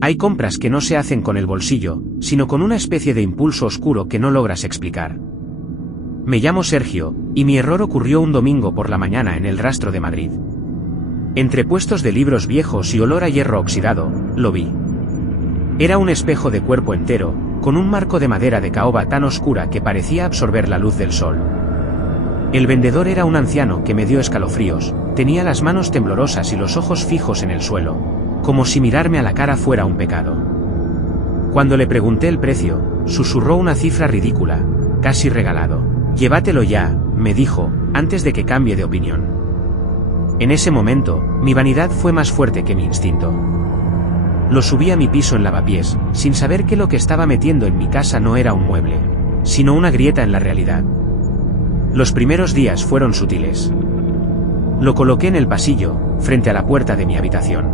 Hay compras que no se hacen con el bolsillo, sino con una especie de impulso oscuro que no logras explicar. Me llamo Sergio, y mi error ocurrió un domingo por la mañana en el Rastro de Madrid. Entre puestos de libros viejos y olor a hierro oxidado, lo vi. Era un espejo de cuerpo entero, con un marco de madera de caoba tan oscura que parecía absorber la luz del sol. El vendedor era un anciano que me dio escalofríos, tenía las manos temblorosas y los ojos fijos en el suelo, como si mirarme a la cara fuera un pecado. Cuando le pregunté el precio, susurró una cifra ridícula, casi regalado. «Llévatelo ya», me dijo, antes de que cambie de opinión. En ese momento, mi vanidad fue más fuerte que mi instinto. Lo subí a mi piso en lavapiés, sin saber que lo que estaba metiendo en mi casa no era un mueble, sino una grieta en la realidad. Los primeros días fueron sutiles. Lo coloqué en el pasillo, frente a la puerta de mi habitación.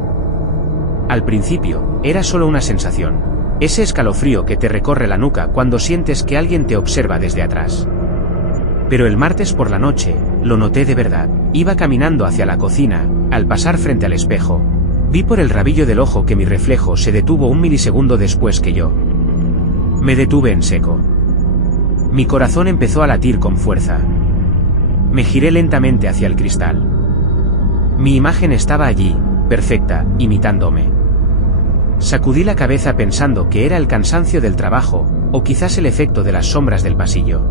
Al principio, era solo una sensación, ese escalofrío que te recorre la nuca cuando sientes que alguien te observa desde atrás. Pero el martes por la noche, lo noté de verdad. Iba caminando hacia la cocina, al pasar frente al espejo, vi por el rabillo del ojo que mi reflejo se detuvo un milisegundo después que yo. Me detuve en seco. Mi corazón empezó a latir con fuerza. Me giré lentamente hacia el cristal. Mi imagen estaba allí, perfecta, imitándome. Sacudí la cabeza pensando que era el cansancio del trabajo, o quizás el efecto de las sombras del pasillo.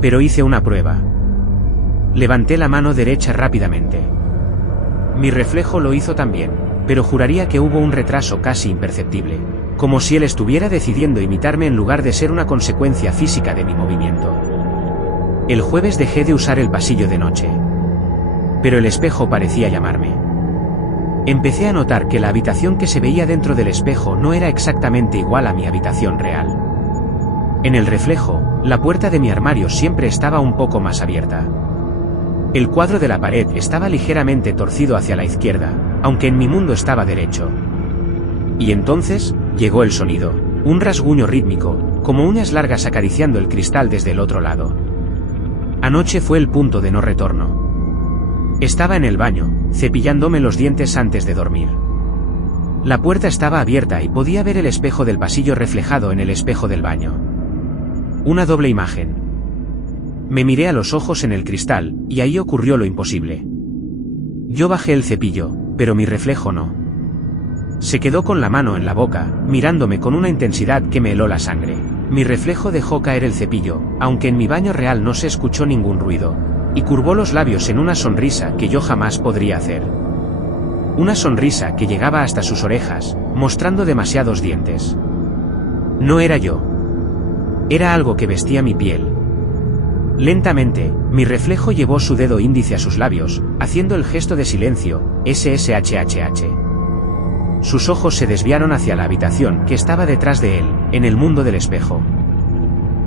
Pero hice una prueba. Levanté la mano derecha rápidamente. Mi reflejo lo hizo también, pero juraría que hubo un retraso casi imperceptible, como si él estuviera decidiendo imitarme en lugar de ser una consecuencia física de mi movimiento. El jueves dejé de usar el pasillo de noche. Pero el espejo parecía llamarme. Empecé a notar que la habitación que se veía dentro del espejo no era exactamente igual a mi habitación real. En el reflejo, la puerta de mi armario siempre estaba un poco más abierta. El cuadro de la pared estaba ligeramente torcido hacia la izquierda, aunque en mi mundo estaba derecho. Y entonces, llegó el sonido, un rasguño rítmico, como uñas largas acariciando el cristal desde el otro lado. Anoche fue el punto de no retorno. Estaba en el baño, cepillándome los dientes antes de dormir. La puerta estaba abierta y podía ver el espejo del pasillo reflejado en el espejo del baño. Una doble imagen. Me miré a los ojos en el cristal, y ahí ocurrió lo imposible. Yo bajé el cepillo, pero mi reflejo no. Se quedó con la mano en la boca, mirándome con una intensidad que me heló la sangre. Mi reflejo dejó caer el cepillo, aunque en mi baño real no se escuchó ningún ruido, y curvó los labios en una sonrisa que yo jamás podría hacer. Una sonrisa que llegaba hasta sus orejas, mostrando demasiados dientes. No era yo. Era algo que vestía mi piel. Lentamente, mi reflejo llevó su dedo índice a sus labios, haciendo el gesto de silencio, SSHHH. Sus ojos se desviaron hacia la habitación que estaba detrás de él, en el mundo del espejo.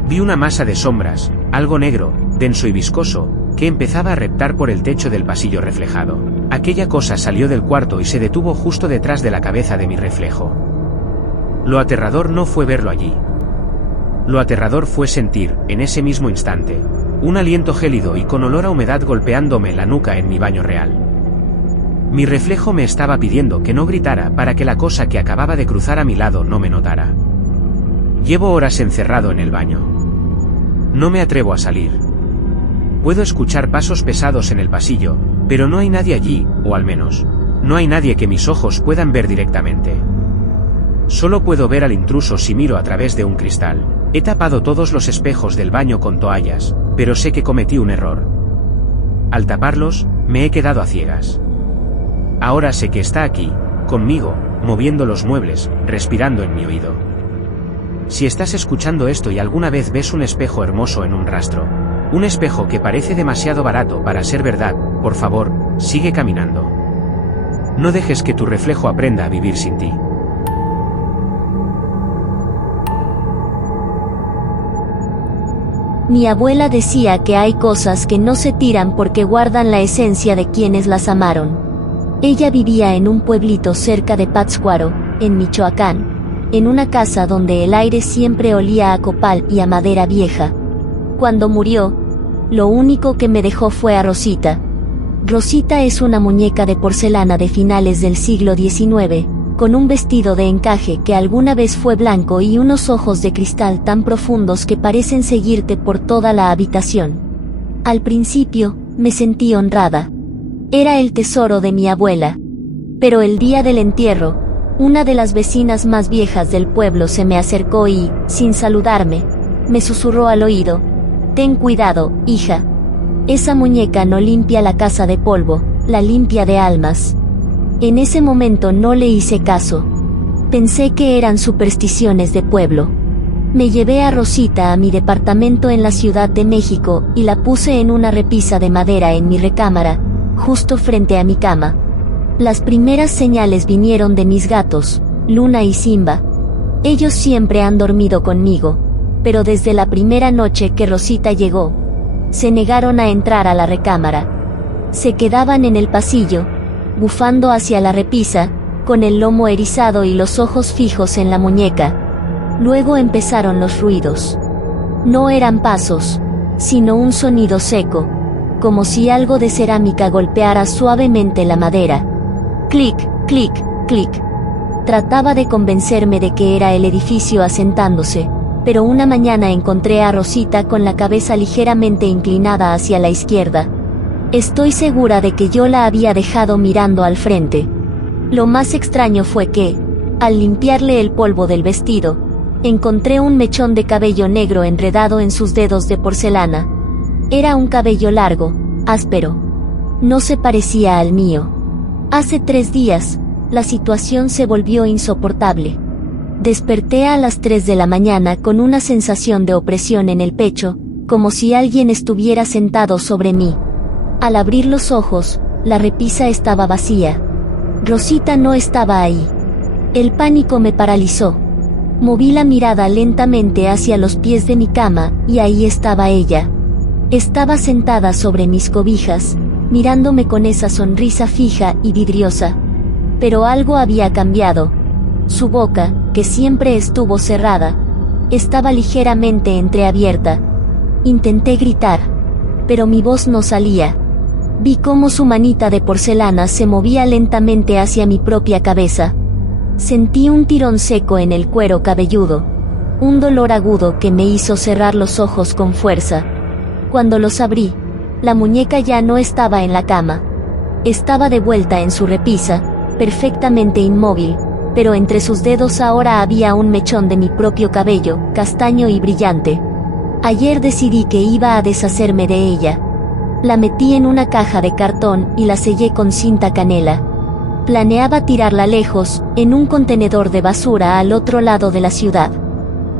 Vi una masa de sombras, algo negro, denso y viscoso, que empezaba a reptar por el techo del pasillo reflejado. Aquella cosa salió del cuarto y se detuvo justo detrás de la cabeza de mi reflejo. Lo aterrador no fue verlo allí. Lo aterrador fue sentir, en ese mismo instante, un aliento gélido y con olor a humedad golpeándome la nuca en mi baño real. Mi reflejo me estaba pidiendo que no gritara para que la cosa que acababa de cruzar a mi lado no me notara. Llevo horas encerrado en el baño. No me atrevo a salir. Puedo escuchar pasos pesados en el pasillo, pero no hay nadie allí, o al menos, no hay nadie que mis ojos puedan ver directamente. Solo puedo ver al intruso si miro a través de un cristal. He tapado todos los espejos del baño con toallas, pero sé que cometí un error. Al taparlos, me he quedado a ciegas. Ahora sé que está aquí, conmigo, moviendo los muebles, respirando en mi oído. Si estás escuchando esto y alguna vez ves un espejo hermoso en un rastro, un espejo que parece demasiado barato para ser verdad, por favor, sigue caminando. No dejes que tu reflejo aprenda a vivir sin ti. Mi abuela decía que hay cosas que no se tiran porque guardan la esencia de quienes las amaron. Ella vivía en un pueblito cerca de Pátzcuaro, en Michoacán, en una casa donde el aire siempre olía a copal y a madera vieja. Cuando murió, lo único que me dejó fue a Rosita. Rosita es una muñeca de porcelana de finales del siglo XIX, con un vestido de encaje que alguna vez fue blanco y unos ojos de cristal tan profundos que parecen seguirte por toda la habitación. Al principio, me sentí honrada. Era el tesoro de mi abuela. Pero el día del entierro, una de las vecinas más viejas del pueblo se me acercó y, sin saludarme, me susurró al oído: «Ten cuidado, hija. Esa muñeca no limpia la casa de polvo, la limpia de almas». En ese momento no le hice caso. Pensé que eran supersticiones de pueblo. Me llevé a Rosita a mi departamento en la Ciudad de México y la puse en una repisa de madera en mi recámara, justo frente a mi cama. Las primeras señales vinieron de mis gatos, Luna y Simba. Ellos siempre han dormido conmigo, pero desde la primera noche que Rosita llegó, se negaron a entrar a la recámara. Se quedaban en el pasillo, bufando hacia la repisa, con el lomo erizado y los ojos fijos en la muñeca. Luego empezaron los ruidos. No eran pasos, sino un sonido seco, como si algo de cerámica golpeara suavemente la madera. Clic, clic, clic. Trataba de convencerme de que era el edificio asentándose, pero una mañana encontré a Rosita con la cabeza ligeramente inclinada hacia la izquierda. Estoy segura de que yo la había dejado mirando al frente. Lo más extraño fue que, al limpiarle el polvo del vestido, encontré un mechón de cabello negro enredado en sus dedos de porcelana. Era un cabello largo, áspero. No se parecía al mío. Hace 3 días, la situación se volvió insoportable. Desperté a las 3 de la mañana con una sensación de opresión en el pecho, como si alguien estuviera sentado sobre mí. Al abrir los ojos, la repisa estaba vacía. Rosita no estaba ahí. El pánico me paralizó. Moví la mirada lentamente hacia los pies de mi cama, y ahí estaba ella. Estaba sentada sobre mis cobijas, mirándome con esa sonrisa fija y vidriosa. Pero algo había cambiado. Su boca, que siempre estuvo cerrada, estaba ligeramente entreabierta. Intenté gritar, pero mi voz no salía. Vi cómo su manita de porcelana se movía lentamente hacia mi propia cabeza. Sentí un tirón seco en el cuero cabelludo, un dolor agudo que me hizo cerrar los ojos con fuerza. Cuando los abrí, la muñeca ya no estaba en la cama. Estaba de vuelta en su repisa, perfectamente inmóvil, pero entre sus dedos ahora había un mechón de mi propio cabello, castaño y brillante. Ayer decidí que iba a deshacerme de ella. La metí en una caja de cartón y la sellé con cinta canela. Planeaba tirarla lejos, en un contenedor de basura al otro lado de la ciudad.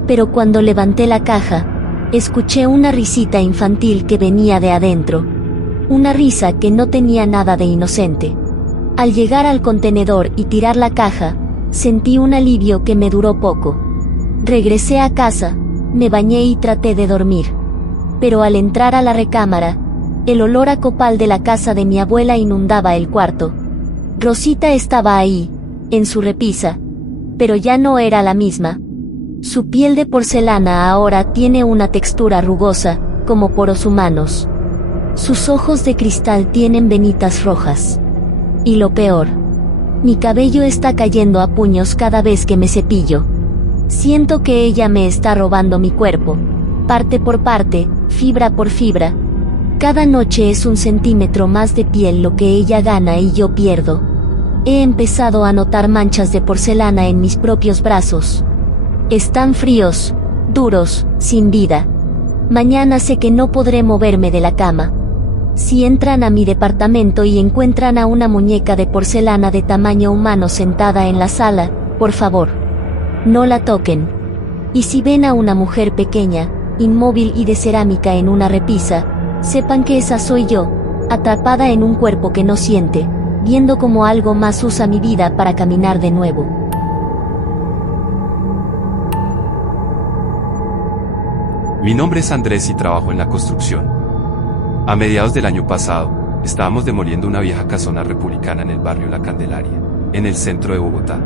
Pero cuando levanté la caja, escuché una risita infantil que venía de adentro. Una risa que no tenía nada de inocente. Al llegar al contenedor y tirar la caja, sentí un alivio que me duró poco. Regresé a casa, me bañé y traté de dormir. Pero al entrar a la recámara, el olor a copal de la casa de mi abuela inundaba el cuarto. Rosita estaba ahí, en su repisa, pero ya no era la misma. Su piel de porcelana ahora tiene una textura rugosa, como poros humanos. Sus ojos de cristal tienen venitas rojas. Y lo peor, mi cabello está cayendo a puños cada vez que me cepillo. Siento que ella me está robando mi cuerpo, parte por parte, fibra por fibra. Cada noche es 1 centímetro más de piel lo que ella gana y yo pierdo. He empezado a notar manchas de porcelana en mis propios brazos. Están fríos, duros, sin vida. Mañana sé que no podré moverme de la cama. Si entran a mi departamento y encuentran a una muñeca de porcelana de tamaño humano sentada en la sala, por favor, no la toquen. Y si ven a una mujer pequeña, inmóvil y de cerámica en una repisa, sepan que esa soy yo, atrapada en un cuerpo que no siente, viendo cómo algo más usa mi vida para caminar de nuevo. Mi nombre es Andrés y trabajo en la construcción. A mediados del año pasado, estábamos demoliendo una vieja casona republicana en el barrio La Candelaria, en el centro de Bogotá.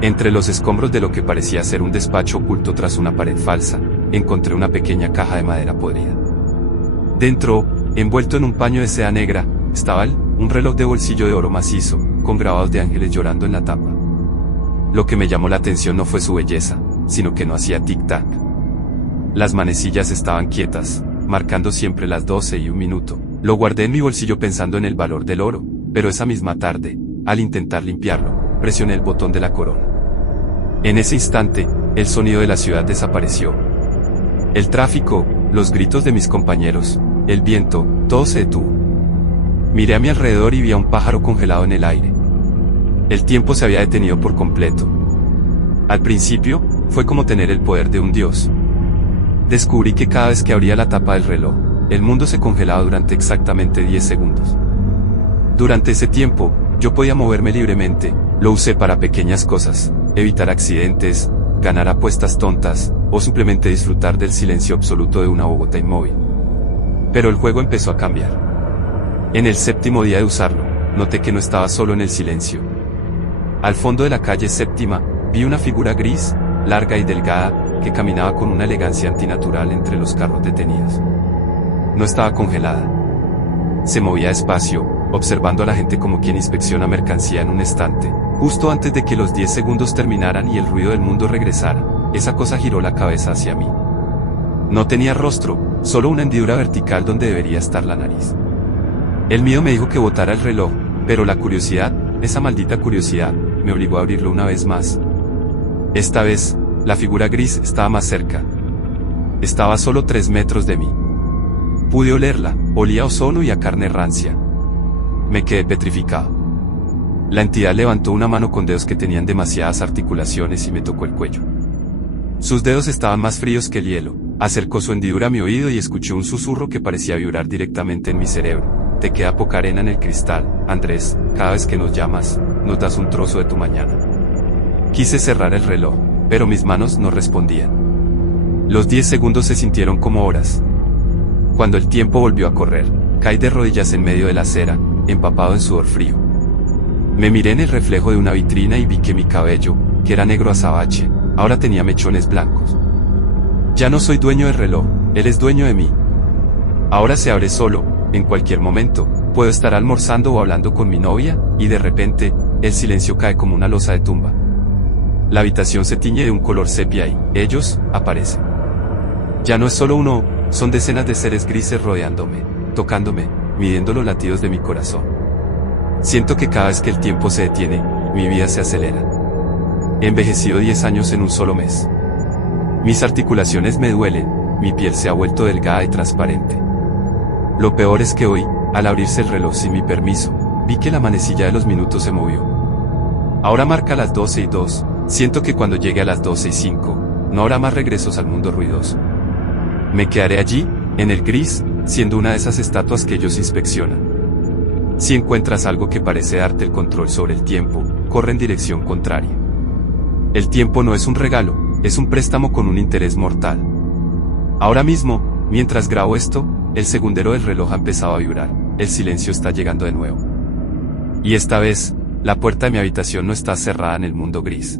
Entre los escombros de lo que parecía ser un despacho oculto tras una pared falsa, encontré una pequeña caja de madera podrida. Dentro, envuelto en un paño de seda negra, estaba un reloj de bolsillo de oro macizo, con grabados de ángeles llorando en la tapa. Lo que me llamó la atención no fue su belleza, sino que no hacía tic-tac. Las manecillas estaban quietas, marcando siempre las 12:01. Lo guardé en mi bolsillo pensando en el valor del oro, pero esa misma tarde, al intentar limpiarlo, presioné el botón de la corona. En ese instante, el sonido de la ciudad desapareció. El tráfico, los gritos de mis compañeros, el viento, todo se detuvo. Miré a mi alrededor y vi a un pájaro congelado en el aire. El tiempo se había detenido por completo. Al principio, fue como tener el poder de un dios. Descubrí que cada vez que abría la tapa del reloj, el mundo se congelaba durante exactamente 10 segundos. Durante ese tiempo, yo podía moverme libremente, lo usé para pequeñas cosas, evitar accidentes, ganar apuestas tontas, o simplemente disfrutar del silencio absoluto de una Bogotá inmóvil. Pero el juego empezó a cambiar. En el 7º día de usarlo, noté que no estaba solo en el silencio. Al fondo de la calle Séptima, vi una figura gris, larga y delgada, que caminaba con una elegancia antinatural entre los carros detenidos. No estaba congelada. Se movía despacio, observando a la gente como quien inspecciona mercancía en un estante. Justo antes de que los 10 segundos terminaran y el ruido del mundo regresara, esa cosa giró la cabeza hacia mí. No tenía rostro, solo una hendidura vertical donde debería estar la nariz. El miedo me dijo que botara el reloj, pero la curiosidad, esa maldita curiosidad, me obligó a abrirlo una vez más. Esta vez, la figura gris estaba más cerca. Estaba a solo 3 metros de mí. Pude olerla, olía a ozono y a carne rancia. Me quedé petrificado. La entidad levantó una mano con dedos que tenían demasiadas articulaciones y me tocó el cuello. Sus dedos estaban más fríos que el hielo. Acercó su hendidura a mi oído y escuché un susurro que parecía vibrar directamente en mi cerebro. Te queda poca arena en el cristal, Andrés, cada vez que nos llamas, nos das un trozo de tu mañana. Quise cerrar el reloj, pero mis manos no respondían. Los 10 segundos se sintieron como horas. Cuando el tiempo volvió a correr, caí de rodillas en medio de la acera, empapado en sudor frío. Me miré en el reflejo de una vitrina y vi que mi cabello, que era negro azabache, ahora tenía mechones blancos. Ya no soy dueño del reloj, él es dueño de mí. Ahora se abre solo, en cualquier momento, puedo estar almorzando o hablando con mi novia, y de repente, el silencio cae como una losa de tumba. La habitación se tiñe de un color sepia y, ellos, aparecen. Ya no es solo uno, son decenas de seres grises rodeándome, tocándome, midiendo los latidos de mi corazón. Siento que cada vez que el tiempo se detiene, mi vida se acelera. He envejecido 10 años en un solo mes. Mis articulaciones me duelen, mi piel se ha vuelto delgada y transparente. Lo peor es que hoy, al abrirse el reloj sin mi permiso, vi que la manecilla de los minutos se movió. Ahora marca las 12:02, siento que cuando llegue a las 12:05, no habrá más regresos al mundo ruidoso. Me quedaré allí, en el gris, siendo una de esas estatuas que ellos inspeccionan. Si encuentras algo que parece darte el control sobre el tiempo, corre en dirección contraria. El tiempo no es un regalo, es un préstamo con un interés mortal. Ahora mismo, mientras grabo esto, el segundero del reloj ha empezado a vibrar, el silencio está llegando de nuevo. Y esta vez, la puerta de mi habitación no está cerrada en el mundo gris.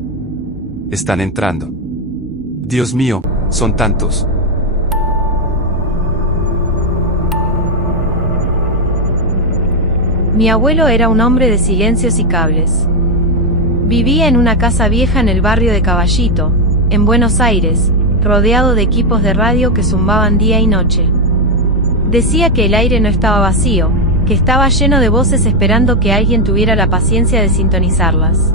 Están entrando. Dios mío, son tantos. Mi abuelo era un hombre de silencios y cables. Vivía en una casa vieja en el barrio de Caballito, en Buenos Aires, rodeado de equipos de radio que zumbaban día y noche. Decía que el aire no estaba vacío, que estaba lleno de voces esperando que alguien tuviera la paciencia de sintonizarlas.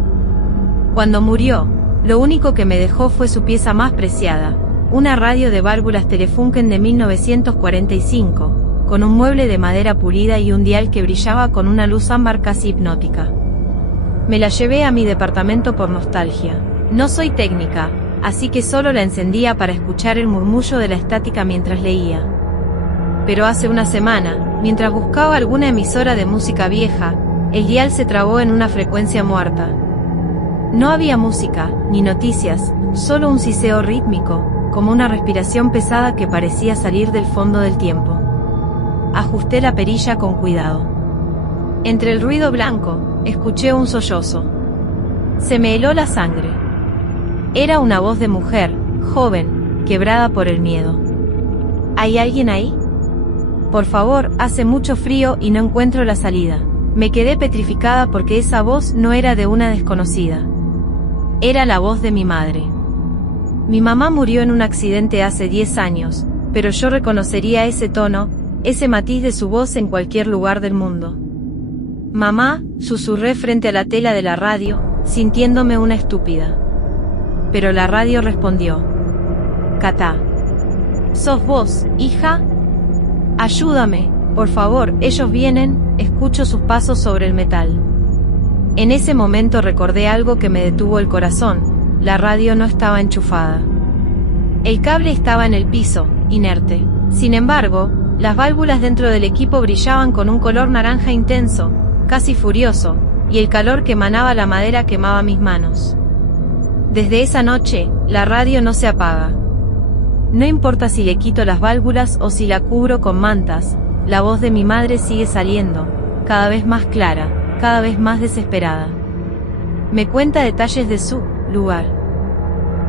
Cuando murió, lo único que me dejó fue su pieza más preciada, una radio de válvulas Telefunken de 1945, con un mueble de madera pulida y un dial que brillaba con una luz ámbar casi hipnótica. Me la llevé a mi departamento por nostalgia. No soy técnica, así que solo la encendía para escuchar el murmullo de la estática mientras leía. Pero hace una semana, mientras buscaba alguna emisora de música vieja, el dial se trabó en una frecuencia muerta. No había música, ni noticias, solo un siseo rítmico, como una respiración pesada que parecía salir del fondo del tiempo. Ajusté la perilla con cuidado. Entre el ruido blanco, escuché un sollozo. Se me heló la sangre. Era una voz de mujer, joven, quebrada por el miedo. ¿Hay alguien ahí? Por favor, hace mucho frío y no encuentro la salida. Me quedé petrificada porque esa voz no era de una desconocida. Era la voz de mi madre. Mi mamá murió en un accidente hace 10 años, pero yo reconocería ese tono, ese matiz de su voz en cualquier lugar del mundo. Mamá, susurré frente a la tela de la radio, sintiéndome una estúpida. Pero la radio respondió. Katá. ¿Sos vos, hija? Ayúdame, por favor, ellos vienen, escucho sus pasos sobre el metal. En ese momento recordé algo que me detuvo el corazón, la radio no estaba enchufada. El cable estaba en el piso, inerte. Sin embargo, las válvulas dentro del equipo brillaban con un color naranja intenso, casi furioso, y el calor que emanaba la madera quemaba mis manos. Desde esa noche, la radio no se apaga. No importa si le quito las válvulas o si la cubro con mantas, la voz de mi madre sigue saliendo, cada vez más clara, cada vez más desesperada. Me cuenta detalles de su lugar.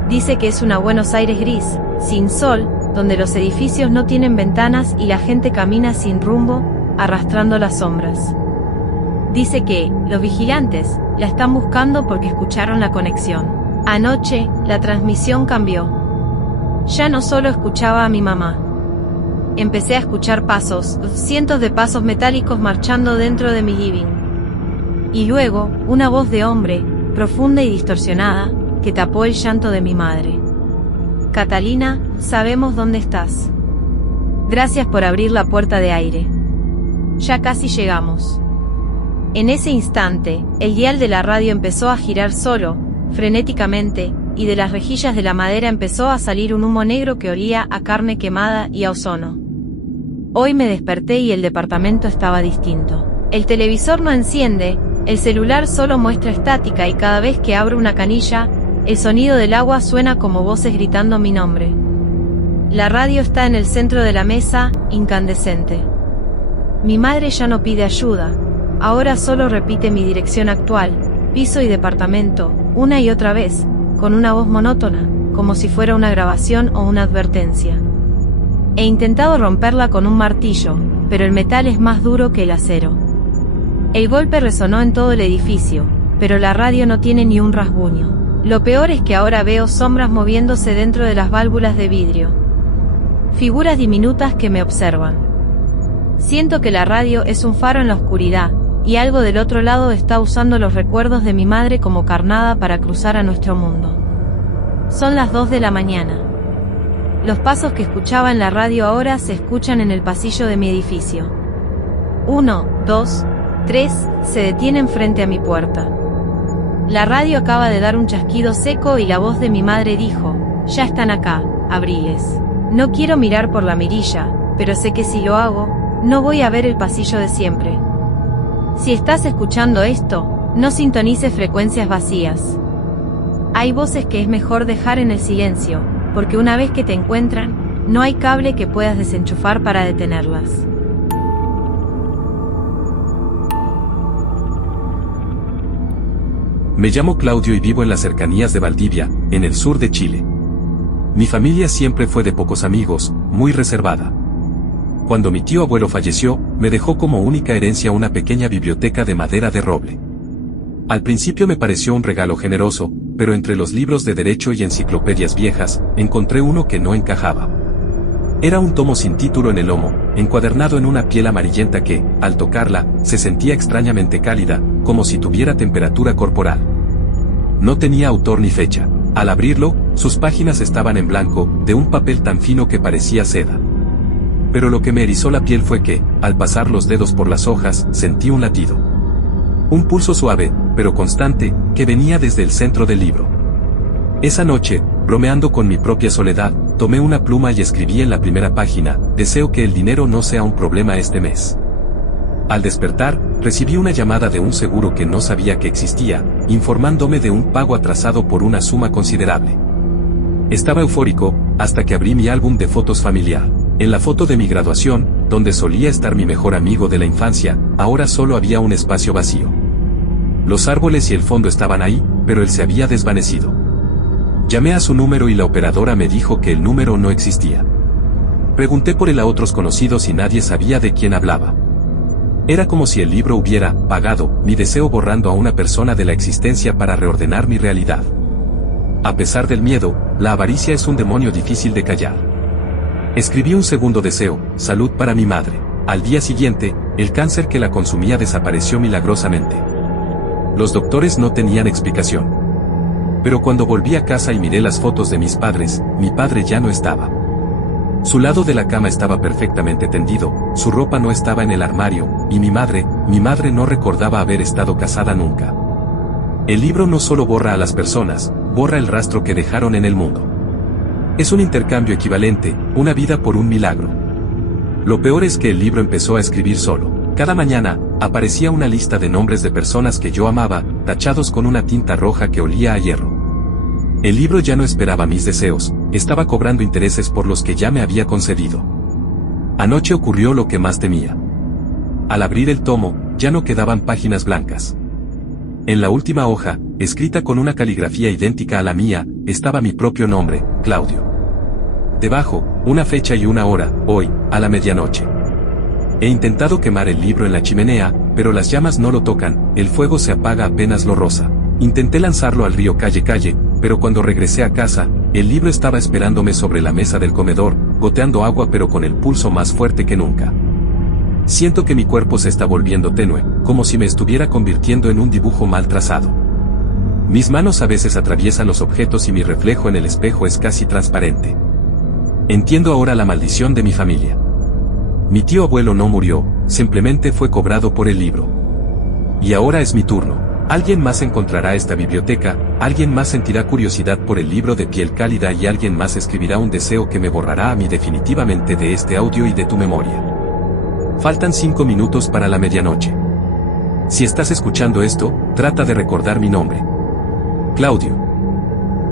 Dice que es una Buenos Aires gris, sin sol, donde los edificios no tienen ventanas y la gente camina sin rumbo, arrastrando las sombras. Dice que los vigilantes la están buscando porque escucharon la conexión. Anoche, la transmisión cambió. Ya no solo escuchaba a mi mamá. Empecé a escuchar pasos, cientos de pasos metálicos marchando dentro de mi living. Y luego, una voz de hombre, profunda y distorsionada, que tapó el llanto de mi madre. Catalina, sabemos dónde estás. Gracias por abrir la puerta de aire. Ya casi llegamos. En ese instante, el dial de la radio empezó a girar solo, frenéticamente, y de las rejillas de la madera empezó a salir un humo negro que olía a carne quemada y a ozono. Hoy me desperté y el departamento estaba distinto. El televisor no enciende, el celular solo muestra estática y cada vez que abro una canilla, el sonido del agua suena como voces gritando mi nombre. La radio está en el centro de la mesa, incandescente. Mi madre ya no pide ayuda, ahora solo repite mi dirección actual, piso y departamento, una y otra vez, con una voz monótona, como si fuera una grabación o una advertencia. He intentado romperla con un martillo, pero el metal es más duro que el acero. El golpe resonó en todo el edificio, pero la radio no tiene ni un rasguño. Lo peor es que ahora veo sombras moviéndose dentro de las válvulas de vidrio. Figuras diminutas que me observan. Siento que la radio es un faro en la oscuridad, y algo del otro lado está usando los recuerdos de mi madre como carnada para cruzar a nuestro mundo. Son las 2 de la mañana. Los pasos que escuchaba en la radio ahora se escuchan en el pasillo de mi edificio. 1, 2, 3, se detienen frente a mi puerta. La radio acaba de dar un chasquido seco y la voz de mi madre dijo, ya están acá, abriles. No quiero mirar por la mirilla, pero sé que si lo hago, no voy a ver el pasillo de siempre. Si estás escuchando esto, no sintonices frecuencias vacías. Hay voces que es mejor dejar en el silencio, porque una vez que te encuentran, no hay cable que puedas desenchufar para detenerlas. Me llamo Claudio y vivo en las cercanías de Valdivia, en el sur de Chile. Mi familia siempre fue de pocos amigos, muy reservada. Cuando mi tío abuelo falleció, me dejó como única herencia una pequeña biblioteca de madera de roble. Al principio me pareció un regalo generoso, pero entre los libros de derecho y enciclopedias viejas, encontré uno que no encajaba. Era un tomo sin título en el lomo, encuadernado en una piel amarillenta que, al tocarla, se sentía extrañamente cálida, como si tuviera temperatura corporal. No tenía autor ni fecha. Al abrirlo, sus páginas estaban en blanco, de un papel tan fino que parecía seda. Pero lo que me erizó la piel fue que, al pasar los dedos por las hojas, sentí un latido. Un pulso suave, pero constante, que venía desde el centro del libro. Esa noche, bromeando con mi propia soledad, tomé una pluma y escribí en la primera página, deseo que el dinero no sea un problema este mes. Al despertar, recibí una llamada de un seguro que no sabía que existía, informándome de un pago atrasado por una suma considerable. Estaba eufórico, hasta que abrí mi álbum de fotos familiar. En la foto de mi graduación, donde solía estar mi mejor amigo de la infancia, ahora solo había un espacio vacío. Los árboles y el fondo estaban ahí, pero él se había desvanecido. Llamé a su número y la operadora me dijo que el número no existía. Pregunté por él a otros conocidos y nadie sabía de quién hablaba. Era como si el libro hubiera pagado mi deseo borrando a una persona de la existencia para reordenar mi realidad. a pesar del miedo, la avaricia es un demonio difícil de callar. Escribí un segundo deseo, salud para mi madre. Al día siguiente, el cáncer que la consumía desapareció milagrosamente. Los doctores no tenían explicación. Pero cuando volví a casa y miré las fotos de mis padres, mi padre ya no estaba. Su lado de la cama estaba perfectamente tendido, su ropa no estaba en el armario, y mi madre no recordaba haber estado casada nunca. El libro no solo borra a las personas, borra el rastro que dejaron en el mundo. Es un intercambio equivalente, una vida por un milagro. Lo peor es que el libro empezó a escribir solo. Cada mañana, aparecía una lista de nombres de personas que yo amaba, tachados con una tinta roja que olía a hierro. El libro ya no esperaba mis deseos, estaba cobrando intereses por los que ya me había concedido. Anoche ocurrió lo que más temía. Al abrir el tomo, ya no quedaban páginas blancas. En la última hoja, escrita con una caligrafía idéntica a la mía, estaba mi propio nombre, Claudio. Debajo, una fecha y una hora, hoy, a la medianoche. He intentado quemar el libro en la chimenea, pero las llamas no lo tocan, el fuego se apaga apenas lo roza. Intenté lanzarlo al río Calle, pero cuando regresé a casa, el libro estaba esperándome sobre la mesa del comedor, goteando agua pero con el pulso más fuerte que nunca. Siento que mi cuerpo se está volviendo tenue, como si me estuviera convirtiendo en un dibujo mal trazado. Mis manos a veces atraviesan los objetos y mi reflejo en el espejo es casi transparente. Entiendo ahora la maldición de mi familia. Mi tío abuelo no murió, simplemente fue cobrado por el libro. Y ahora es mi turno. Alguien más encontrará esta biblioteca, alguien más sentirá curiosidad por el libro de piel cálida y alguien más escribirá un deseo que me borrará a mí definitivamente de este audio y de tu memoria. Faltan 5 minutos para la medianoche. Si estás escuchando esto, trata de recordar mi nombre. Claudio.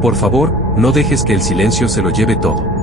Por favor, no dejes que el silencio se lo lleve todo.